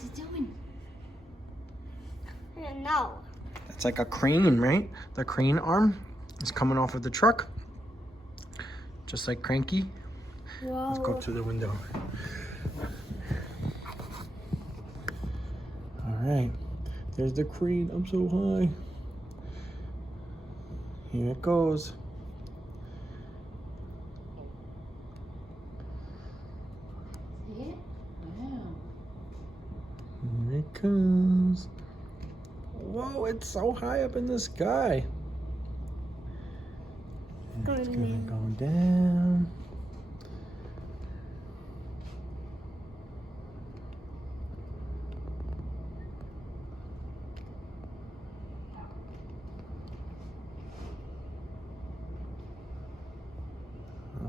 What's it doing? I don't know. It's like a crane, right? The crane arm is coming off of the truck. Just like Cranky. Whoa. Let's go up to the window. All right. There's the crane. I'm so high. Here it goes. See it? Wow. Here it comes. Whoa, it's so high up in the sky. And it's gonna go down.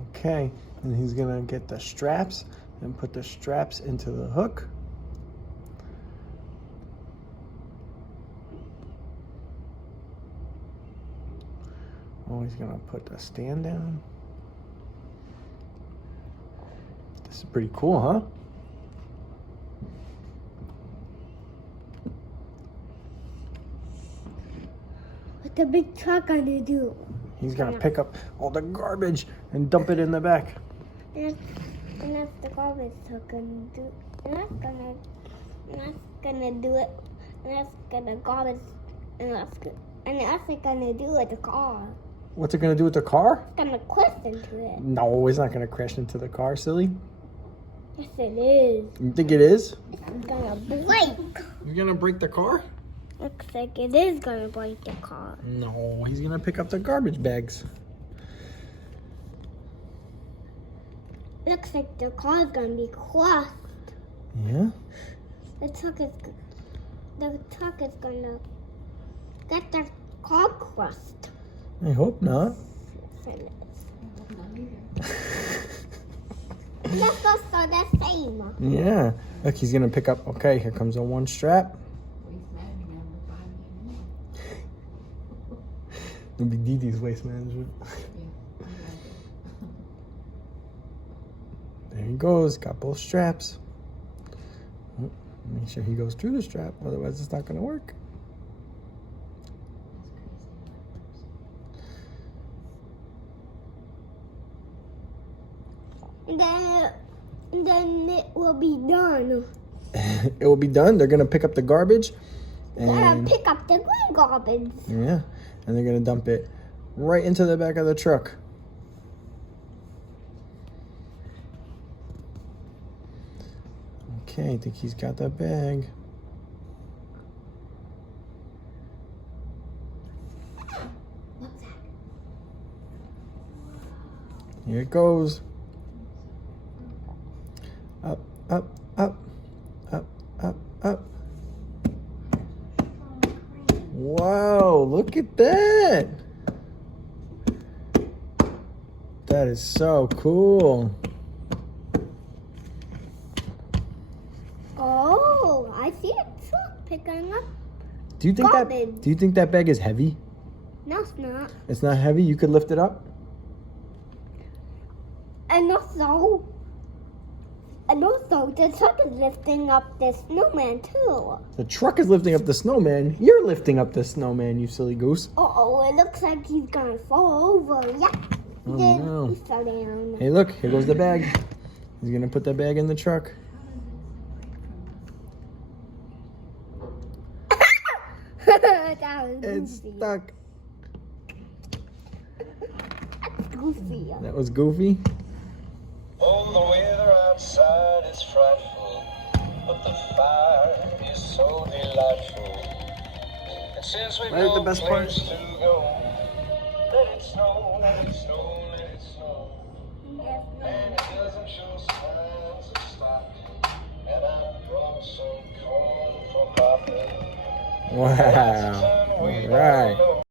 Okay, and he's gonna get the straps and put the straps into the hook. Oh, he's gonna put the stand down. This is pretty cool, huh? What's the big truck gonna do? He's gonna pick up all the garbage and dump it in the back. And that's the garbage truck gonna do. And that's gonna do it. And that's gonna garbage. And that's gonna do with the car. What's it gonna do with the car? It's gonna crash into it. No, it's not gonna crash into the car, silly. Yes, it is. You think it is? It's gonna break. You're gonna break the car? Looks like it is gonna break the car. No, he's gonna pick up the garbage bags. Looks like the car's gonna be crushed. Yeah? The truck is gonna get the car crushed. I hope not. That's also the same. Yeah. Look, he's gonna pick up. Okay, here comes the one strap. It'll be Didi's waste management. There he goes. Got both straps. Oh, make sure he goes through the strap, otherwise it's not gonna work. And then it will be done. It will be done. They're gonna pick up the garbage. Gotta pick up the green garbage. Yeah, and they're gonna dump it right into the back of the truck. Okay, I think he's got that bag. What's that? Here it goes. Up, up, up, up, up, up. Wow, look at that. That is so cool. Oh, I see a truck picking up. Do you think Garbage. do you think that bag is heavy? No, it's not. It's not heavy. You could lift it up. And also, the truck is lifting up the snowman too. The truck is lifting up the snowman. You're lifting up the snowman, you silly goose. Uh-oh, it looks like he's gonna fall over. Yeah. Oh, Then no. he fell down. Hey, look, here goes the bag. He's gonna put the bag in the truck. That was It's goofy. stuck. That's goofy. That was goofy. Oh, the weather outside is frightful, but the fire is so delightful. And since we've Right at the no best part. place to go, let it snow, let it snow, let it snow. And it doesn't show signs of stopping. And I brought some corn for popping. Wow. All right.